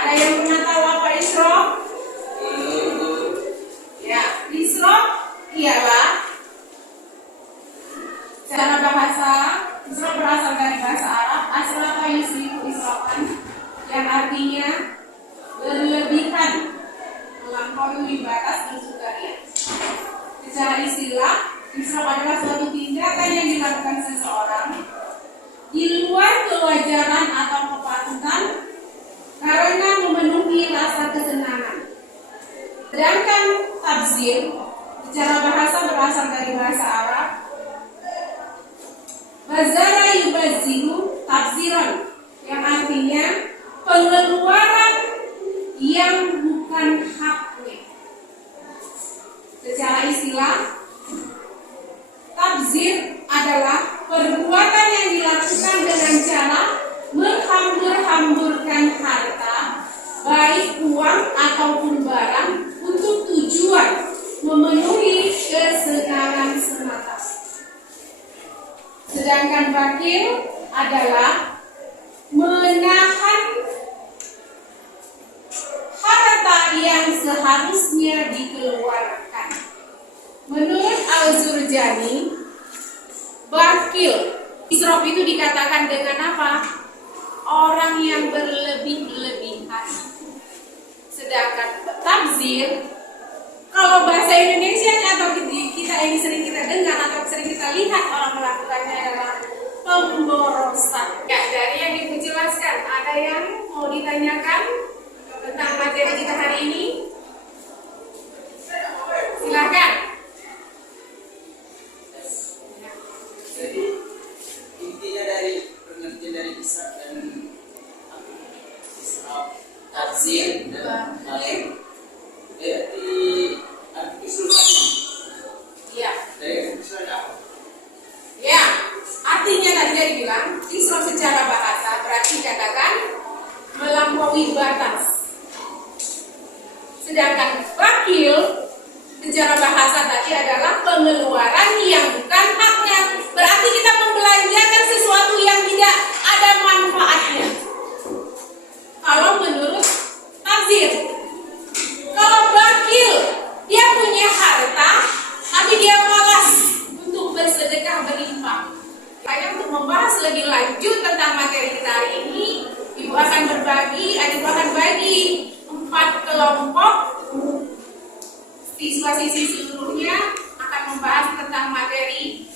Ada yang pernah tahu apa isyraq? Ya, isyraq ialah secara bahasa, isyraq berasal dari bahasa Arab, asyraka yusriku israqan, yang artinya berlebihan, melampaui batas dan sukaria. Secara istilah, isyraq adalah suatu tindakan yang dilakukan seseorang di luar kewajaran atau kepatutan karena memenuhi rasa kesenangan. Sedangkan tabzir secara bahasa berasal dari bahasa Arab, bazara yubazziru tabziran, yang artinya pengeluaran yang bukan haknya. Secara istilah, tabzir adalah perbuatan yang dilakukan dengan cara menghambur-hamburkan harta, baik uang ataupun barang, untuk tujuan memenuhi kesenangan semata. Sedangkan bakil adalah menahan harta yang seharusnya dikeluarkan. Menurut Al-Jurjani, bakil isyraq itu dikatakan dengan apa? Orang yang berlebih-lebihan. Sedangkan tabzir, kalau bahasa Indonesia atau kita ini sering kita dengar atau sering kita lihat orang melakukannya adalah pemborosan. Ya, dari yang ibu jelaskan, ada yang mau ditanyakan tentang materi kita hari ini? Silakan. Jadi intinya dari pengertian dari isyraq dan isyraq, tabzir dan bakil, berarti arti keseluruhannya. Iya. Dari keseluruhan apa? Ya, artinya tadi dia bilang isyraq secara bahasa berarti katakan melampaui batas. Sedangkan bakil secara bahasa tadi adalah pengeluaran yang bukan haknya. Berarti kita membelanjakan sesuatu yang tidak ada manfaatnya. Kalau menurut tabzir. Kalau bakil, dia punya harta, tapi dia malas untuk bersedekah berinfak. Saya untuk membahas lebih lanjut tentang materi kita hari ini, ibu akan bagi 4 kelompok. Siswa-siswi seluruhnya akan membahas tentang materi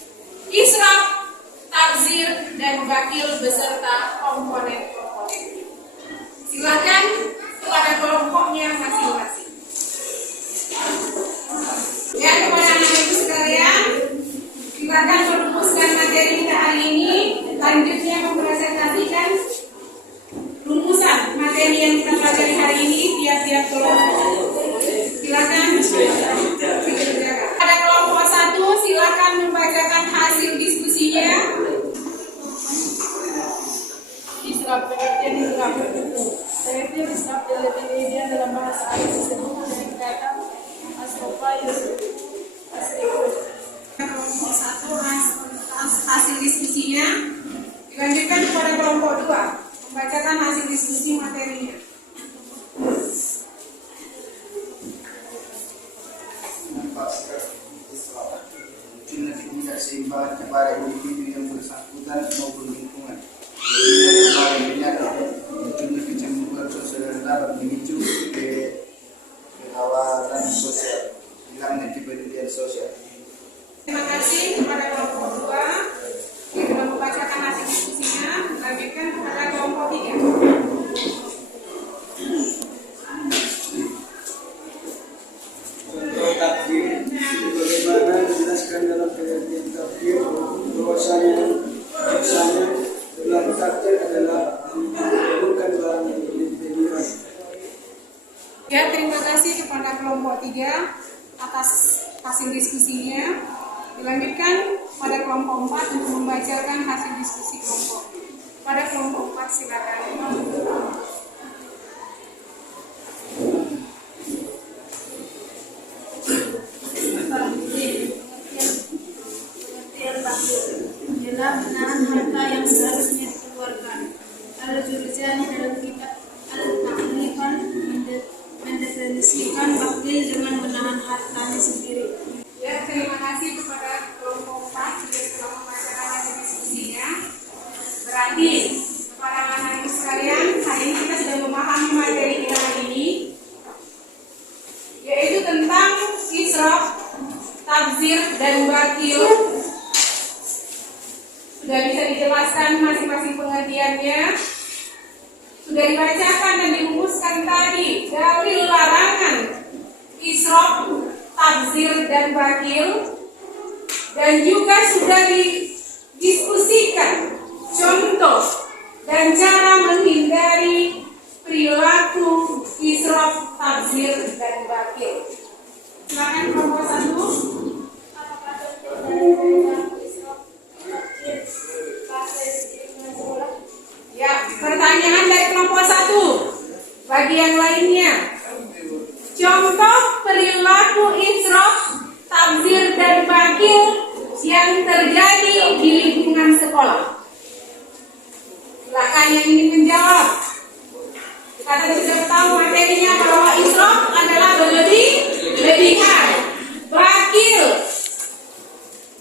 isyraq, tabzir, dan bakil beserta komponen-komponennya. Silakan kepada kelompoknya masing-masing. Ya, kepada anak ibu sekalian, silakan merumuskan materi kita hari ini. Lanjutnya mempresentasikan rumusan materi yang kita pelajari hari ini tiap-tiap kelompok. Silakan. Pada kelompok 1, silakan membacakan hasil diskusinya. Isyraq, pengertian isyraq. Pengertian isyraq lebih media dalam bahasa Arab disebut dengan kata asrofayus. Kelompok 1 hasil diskusinya. Dilanjutkan kepada kelompok 2, membacakan hasil diskusi materinya. Munculnya ketidakseimbangan kepada individu yang bersangkutan maupun lingkungan. Paling menyadar munculnya kecemburuan sosial dan dapat memicu kekhawatiran sosial, hilangnya kepedulian sosial. Terima kasih kepada kelompok 2 yang telah membacakan hasil diskusinya. Lanjutkan kepada kelompok 3. Tabzir, bagaimana dijelaskan dalam pengertian tabzir bahwasanya dalam tabzir adalah bukan barang yang diberikan. Ya, terima kasih kepada kelompok 3 atas hasil diskusinya. Dilanjutkan pada kelompok 4 untuk membacakan hasil diskusi kelompok. Pada kelompok 4 silakan. Adalah menahan harta yang seharusnya dikeluarkan. Al-Jurjani dalam kitab Al-Ta'rifah dibacakan dan dirumuskan tadi dalil larangan israf, tabzir dan bakil, dan juga sudah didiskusikan contoh dan cara menghindari perilaku israf, tabzir dan bakil. Silakan kelompok 1. Apakah contoh dari perilaku israf, tabzir, bakil dengan sekolah? Ya, pertanyaan dari kelompok 1. Bagi yang lainnya, contoh perilaku israf, tabzir dan bakil yang terjadi di lingkungan sekolah. Silakan yang ingin menjawab. Kita sudah tahu materinya bahwa israf adalah berlebihan, bakil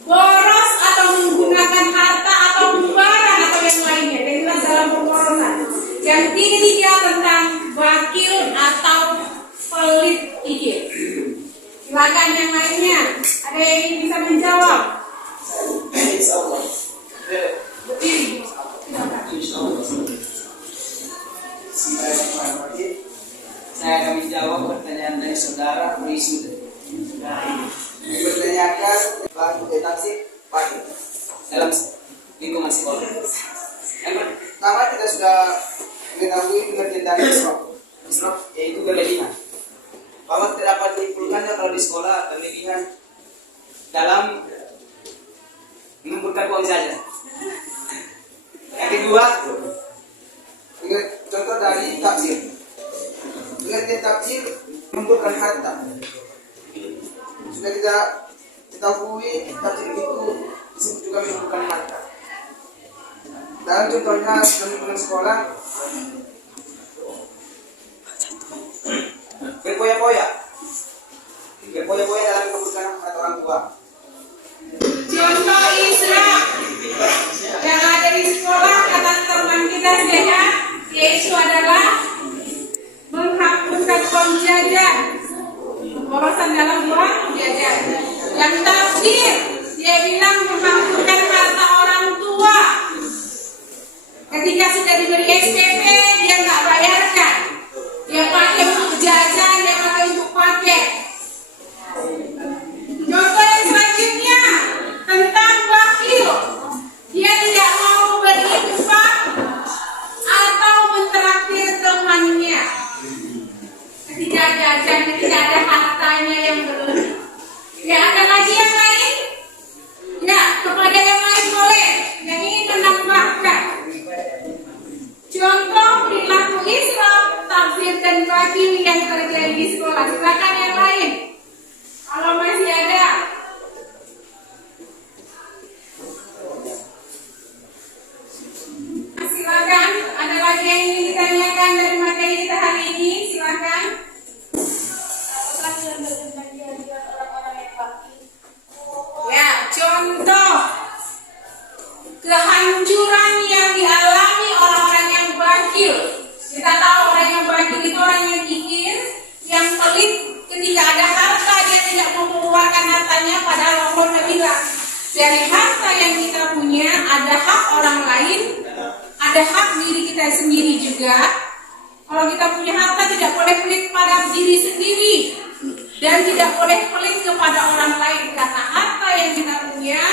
boros atau menggunakan harta atau barang atau yang lainnya, yang jelas dalam pemborosan. Yang ketiga tentang bakil atau pelit pikir. Silakan yang lainnya, ada yang ingin bisa menjawab? Insyaallah. Berdiri. Bismillahirrahmanirrahim. Saya akan menjawab pertanyaan dari saudara Wisnu. Dipertanyakan bahan tafsir pagi dalam lingkungan sekolah. Yang pertama kita sudah mengetahui pengertian dari israf. Israf yaitu berlebihan. Bahwa terdapat dikumpulkannya kalau di sekolah berlebihan dalam mengumpulkan uang saja. Yang kedua, contoh dari tafsir. Pengertian tafsir mengumpulkan harta. Sudah kita ketahui tafsir itu disebut juga mengumpulkan harta. Dalam contohnya lingkungan sekolah, berpoya-poya dalam kebutuhan harta orang tua. Contoh israf yang ada di sekolah kata teman kita sehat, yaitu adalah menghapuskan uang jajan, pemborosan dalam uang jajan. Yang tafsir, dia bilang menghapuskan harta orang tua. Ketika sudah diberi SPP, dia nggak bayarkan. Dia pakai untuk jajan, dia pakai untuk paket. Contoh yang selanjutnya tentang bakil, dia tidak mau berinfak atau mentraktir temannya. Ketika jajan, ketika ada hartanya yang berlebih. Ya, ada lagi yang lain? Ya, kepada yang lain boleh. Yang ingin menambahkan. Contoh perilaku israf, tabzir dan bakil yang terjadi di sekolah. Silakan yang lain. Kalau masih ada. Silakan, ada lagi yang ingin ditanyakan dari materi kita hari ini? Silakan. Apakah dalam bertentang dengan orang-orang yang bakil? Ya, contoh kehancuran yang dialami orang-orang yang bakil. Kita tahu orang yang bakil itu orang yang kikir, yang pelit. Ketika ada harta dia tidak mau mengeluarkan hartanya, padahal Allah bilang dari harta yang kita punya ada hak orang lain, ada hak diri kita sendiri juga. Kalau kita punya harta tidak boleh pelit pada diri sendiri dan tidak boleh pelit kepada orang lain, karena harta yang kita punya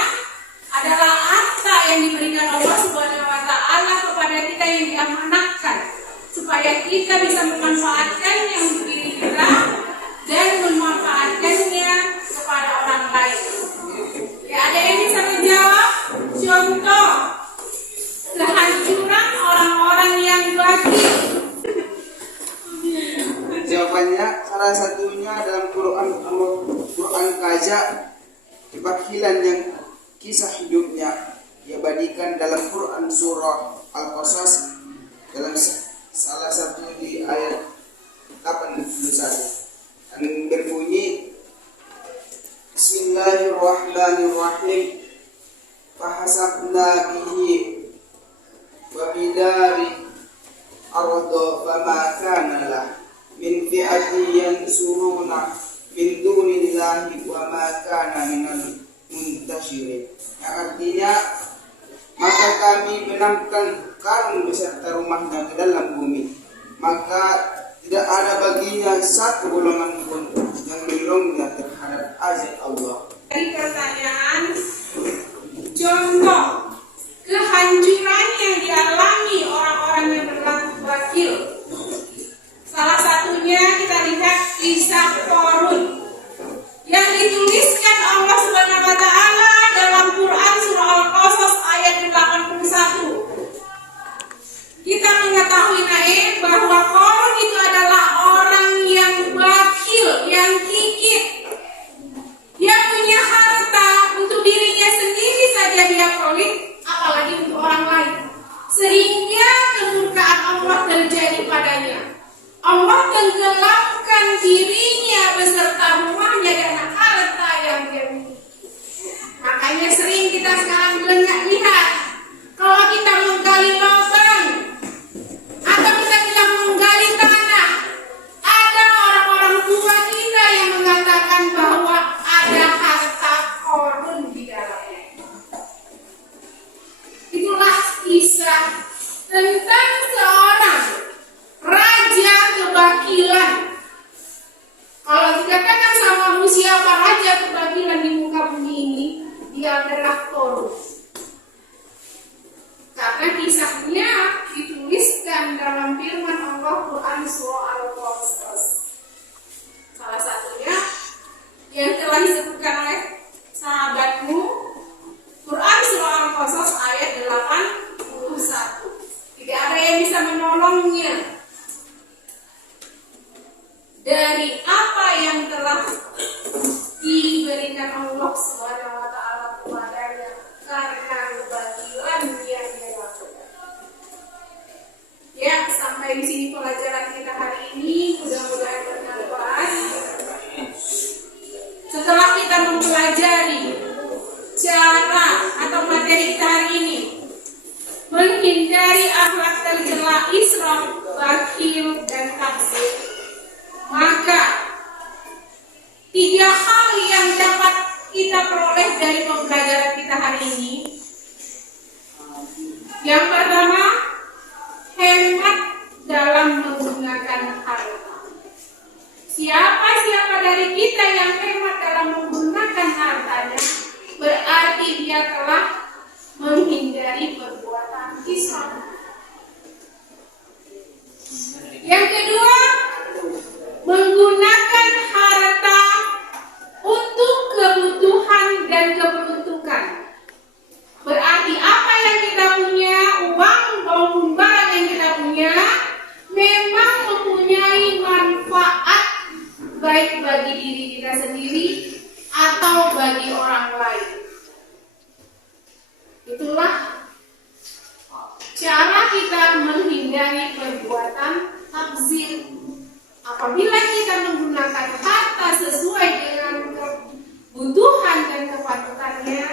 adalah harta yang diberikan Allah Subhanahu wa taala kepada kita yang diamanatkan supaya kita bisa memanfaatkannya untuk diri kita dan memanfaatkannya kepada orang lain. Ya, ada yang bisa menjawab contoh kehancuran orang-orang yang bakil? Jawabannya salah satunya dalam Quran kaja kebakilan yang kisah hidupnya diabadikan dalam Quran surah Al-Qasas dalam salah satu di ayat 81 dan berbunyi Bismillahirrahmanirrahim fahasabna bihi wa bidari arda fama kana lah min fi'ati yansuruna min dunillahi wa ma kana minal muntasyirin. Yang artinya maka kami benamkan karung beserta rumahnya ke dalam bumi maka tidak ada baginya satu golongan pun yang melindunginya terhadap azab Allah. Dari pertanyaan, contoh kehancuran yang dialami orang-orang yang berlaku bakil. Salah satunya kita lihat kisah Qarun yang dituliskan Allah Subhanahu wa taala dalam Quran surah Al-Qasas ayat 81. Kita mengetahui bahwa Qarun itu adalah orang yang bakil, yang kikir. Dia punya harta untuk dirinya sendiri saja dia pelit, apalagi untuk orang lain. Sehingga kemurkaan Allah terjadi padanya. Allah tenggelamkan dirinya beserta rumahnya dan harta yang dia miliki. Makanya sering kita sekarang lihat, kalau kita menggali lubang atau kita bilang menggali tanah, ada orang-orang tua kita yang mengatakan bahwa ada harta Qarun di dalamnya. Itulah kisah tentang seorang raja kebakilan. Kalau dikatakan sama siapa raja kebakilan di muka bumi ini, dia adalah Qarun. Karena kisahnya dituliskan dalam firman Allah Quran surah Al-Qasas. Salah satunya yang telah disebutkan oleh sahabatmu, Quran surah Al-Qasas ayat 81. Tidak ada yang bisa menolongnya dari apa yang telah diberikan Allah Subhanahu wa taala kepadanya karena kebakilan yang dia lakukan. Ya, sampai di sini pelajaran kita hari ini, mudah-mudahan bermanfaat. Setelah kita mempelajari cara atau materi kita hari ini menghindari akhlak tercela, israf, bakil, dan taksir, maka 3 hal yang dapat kita peroleh dari pembelajaran kita hari ini. Yang pertama, hemat dalam menggunakan harta. Siapa dari kita yang hemat dalam menggunakan hartanya, berarti dia telah menghindari perbuatan israf. Yang kedua, menggunakan harta untuk kebutuhan dan keperuntukan. Berarti apa yang kita punya, uang maupun barang yang kita punya, memang mempunyai manfaat baik bagi diri kita sendiri atau bagi orang lain. Itulah cara kita menghindari perbuatan tabzir. Apabila kita menggunakan harta sesuai dengan kebutuhan dan kepatutannya,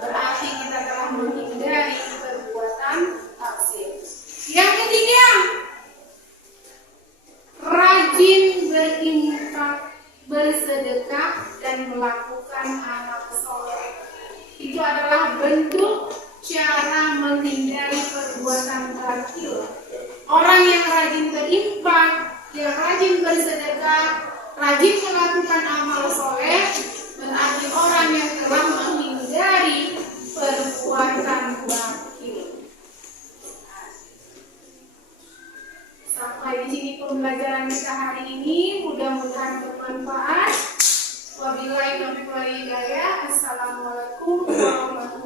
berarti kita telah menghindari perbuatan tabzir. Yang ketiga, rajin berinfak, bersedekah, dan melakukan amal soleh. Itu adalah bentuk cara menghindari perbuatan bakil. Orang yang rajin berinfak, yang rajin bersedekah, rajin melakukan amal soleh, berarti orang yang telah menghindari perbuatan bakil. Sampai di sini pembelajaran kita hari ini, mudah-mudahan bermanfaat. Wabillahi taufiq wal hidayah. Assalamualaikum warahmatullahi wabarakatuh.